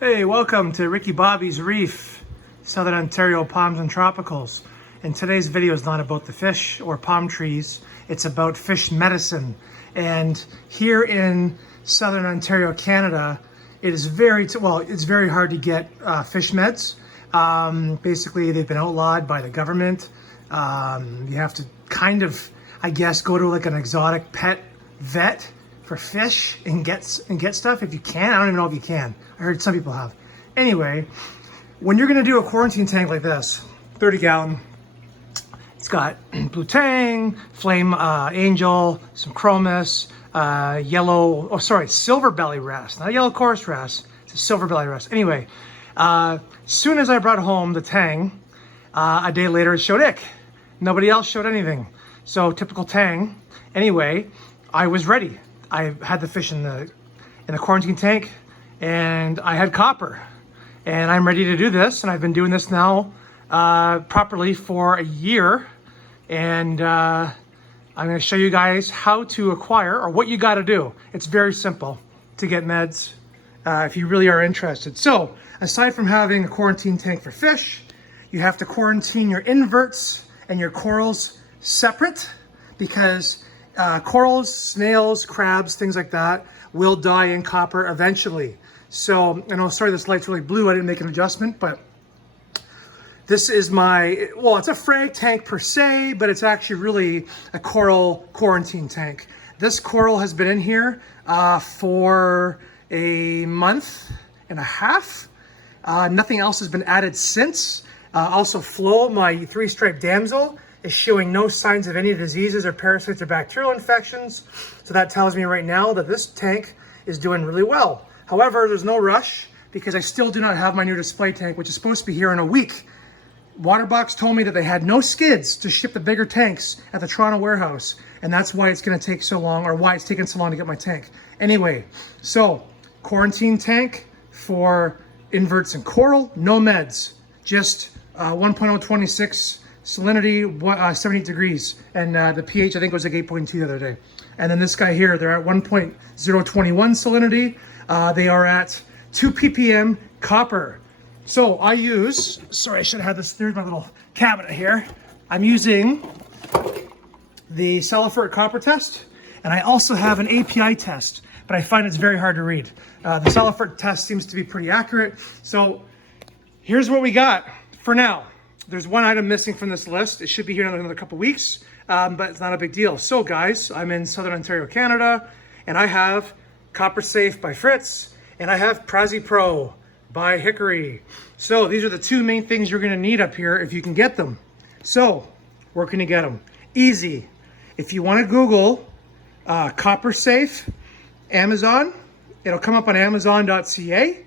Hey, welcome to Ricky Bobby's Reef, Southern Ontario Palms and Tropicals. And today's video is not about the fish or palm trees, it's about fish medicine. And here in Southern Ontario, Canada, it is it's very hard to get fish meds. Basically, they've been outlawed by the government. You have to kind of, I guess, go to like an exotic pet vet for fish and get stuff if you can. I don't even know if you can. I heard some people have. Anyway, when you're gonna do a quarantine tank like this, 30 gallon, it's got blue tang, flame angel, some chromis, silver belly wrasse, not yellow chorus wrasse, it's a silver belly wrasse. Anyway, soon as I brought home the tang, a day later it showed ick. Nobody else showed anything. So typical tang. Anyway, I was ready. I had the fish in the quarantine tank, and I had copper, and I'm ready to do this. And I've been doing this now properly for a year, and I'm going to show you guys how to acquire or what you got to do. It's very simple to get meds if you really are interested. So aside from having a quarantine tank for fish, you have to quarantine your inverts and your corals separate, because corals, snails, crabs, things like that will die in copper eventually. So, and oh, sorry, this light's really blue. I didn't make an adjustment, but this is it's a frag tank per se, but it's actually really a coral quarantine tank. This coral has been in here for a month and a half. Nothing else has been added since. Also, Flo, my three-striped damsel, is showing no signs of any diseases or parasites or bacterial infections. So that tells me right now that this tank is doing really well. However, there's no rush because I still do not have my new display tank, which is supposed to be here in a week. Waterbox told me that they had no skids to ship the bigger tanks at the Toronto warehouse, and that's why it's gonna take so long, or why it's taken so long to get my tank. Anyway, so quarantine tank for inverts and coral, no meds, just 1.026 salinity, 78 degrees, and the pH I think was like 8.2 the other day. And then this guy here, they're at 1.021 salinity. They are at 2 ppm copper. So I use, sorry, I should have had this, there's my little cabinet here. I'm using the Salifert copper test, and I also have an API test, but I find it's very hard to read. The Salifert test seems to be pretty accurate. So here's what we got for now. There's one item missing from this list. It should be here in another couple weeks, but it's not a big deal. So guys, I'm in Southern Ontario, Canada, and I have Copper Safe by Fritz, and I have Prazi Pro by Hickory. So these are the two main things you're gonna need up here if you can get them. So where can you get them? Easy. If you wanna Google Copper Safe, Amazon, it'll come up on amazon.ca.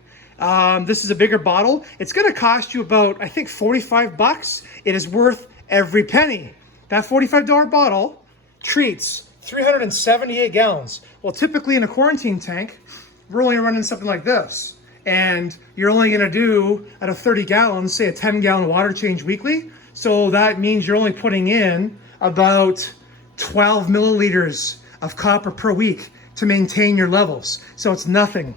This is a bigger bottle. It's gonna cost you about, I think, 45 bucks. It is worth every penny. That $45 bottle treats 378 gallons. Well, typically in a quarantine tank, we're only running something like this. And you're only gonna do, out of 30 gallons, say a 10-gallon water change weekly. So that means you're only putting in about 12 milliliters of copper per week to maintain your levels. So it's nothing.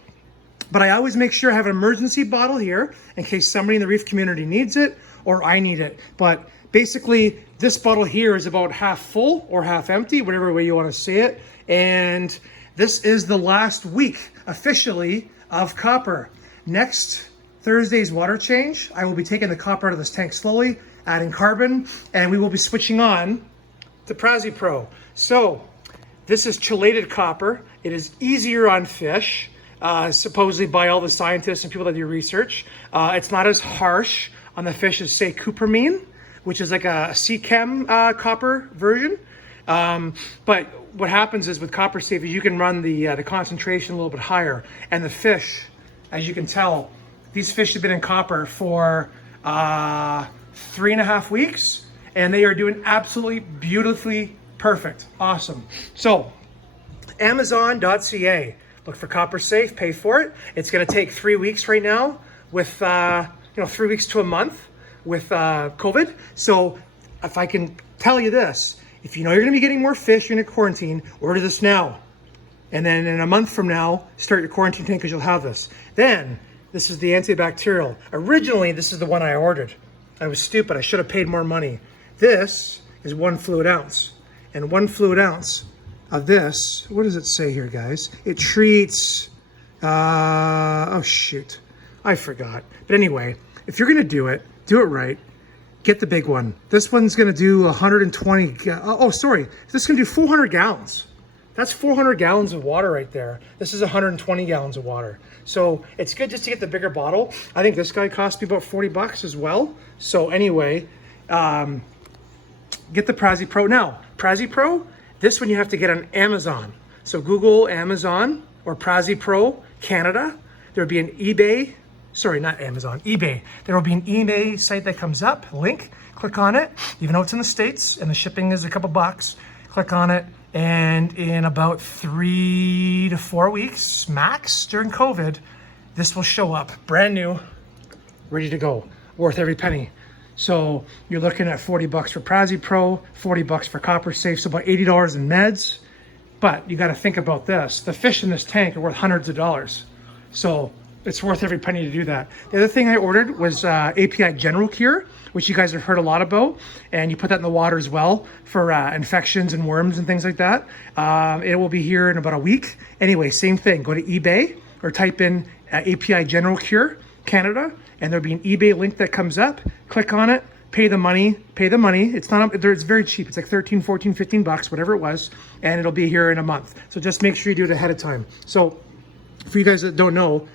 But I always make sure I have an emergency bottle here in case somebody in the reef community needs it or I need it. But basically, this bottle here is about half full or half empty, whatever way you want to say it. And this is the last week officially of copper. Next Thursday's water change, I will be taking the copper out of this tank slowly, adding carbon, and we will be switching on to Prazi Pro. So this is chelated copper. It is easier on fish. Supposedly by all the scientists and people that do research. It's not as harsh on the fish as, say, cupramine, which is like a C-Chem copper version. But what happens is with Copper Safe is you can run the concentration a little bit higher. And the fish, as you can tell, these fish have been in copper for 3.5 weeks, and they are doing absolutely beautifully perfect. Awesome. So, Amazon.ca. Look for Copper Safe, pay for it. It's gonna take 3 weeks right now with, 3 weeks to a month with COVID. So if I can tell you this, if you know you're gonna be getting more fish, you're in a quarantine, order this now. And then in a month from now, start your quarantine tank because you'll have this. Then This is the antibacterial. Originally, this is the one I ordered. I was stupid. I should have paid more money. This is 1 fluid ounce. And 1 fluid ounce of this, what does it say here, guys? It treats, oh shoot, I forgot. But anyway, if you're gonna do it right. Get the big one. This one's gonna do 120, oh sorry, this is gonna do 400 gallons. That's 400 gallons of water right there. This is 120 gallons of water. So it's good just to get the bigger bottle. I think this guy cost me about 40 bucks as well. So anyway, get the Prezi Pro. Now, Prezi Pro, this one you have to get on Amazon. So Google Amazon or Prezi Pro Canada. There'll be an eBay, sorry, not Amazon, eBay. There will be an eBay site that comes up, link, click on it. Even though it's in the States and the shipping is a couple bucks, click on it. And in about 3 to 4 weeks max during COVID, this will show up brand new, ready to go, worth every penny. So you're looking at 40 bucks for Prezi Pro, 40 bucks for Copper Safe, so about $80 in meds. But you got to think about this. The fish in this tank are worth hundreds of dollars. So it's worth every penny to do that. The other thing I ordered was API General Cure, which you guys have heard a lot about. And you put that in the water as well for infections and worms and things like that. It will be here in about a week. Anyway, same thing. Go to eBay or type in API General Cure Canada, and there'll be an eBay link that comes up. Click on it, pay the money. It's not, it's very cheap. It's like 13, 14, 15 bucks, whatever it was. And it'll be here in a month. So just make sure you do it ahead of time. So for you guys that don't know,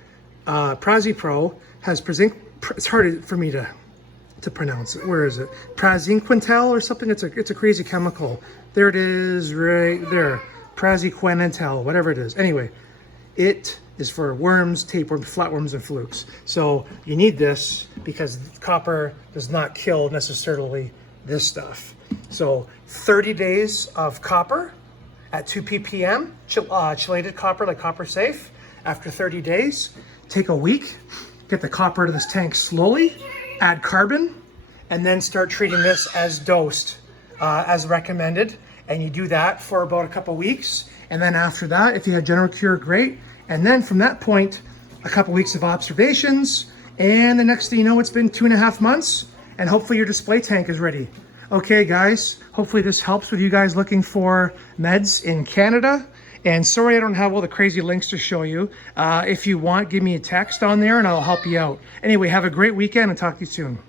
Prezi Pro has it's hard for me to pronounce it. Where is it? Praziquantel or something? It's a crazy chemical. There it is, right there. Praziquantel, whatever it is. Anyway, it is for worms, tapeworms, flatworms, and flukes. So you need this because copper does not kill necessarily this stuff. So 30 days of copper at 2 ppm, chelated copper like Copper Safe. After 30 days, take a week, get the copper to this tank slowly, add carbon, and then start treating this as dosed, as recommended. And you do that for about a couple weeks. And then after that, if you have General Cure, great. And then from that point, a couple weeks of observations. And the next thing you know, it's been 2.5 months, and hopefully your display tank is ready. Okay, guys, hopefully this helps with you guys looking for meds in Canada. And sorry I don't have all the crazy links to show you. If you want, give me a text on there and I'll help you out. Anyway, have a great weekend and talk to you soon.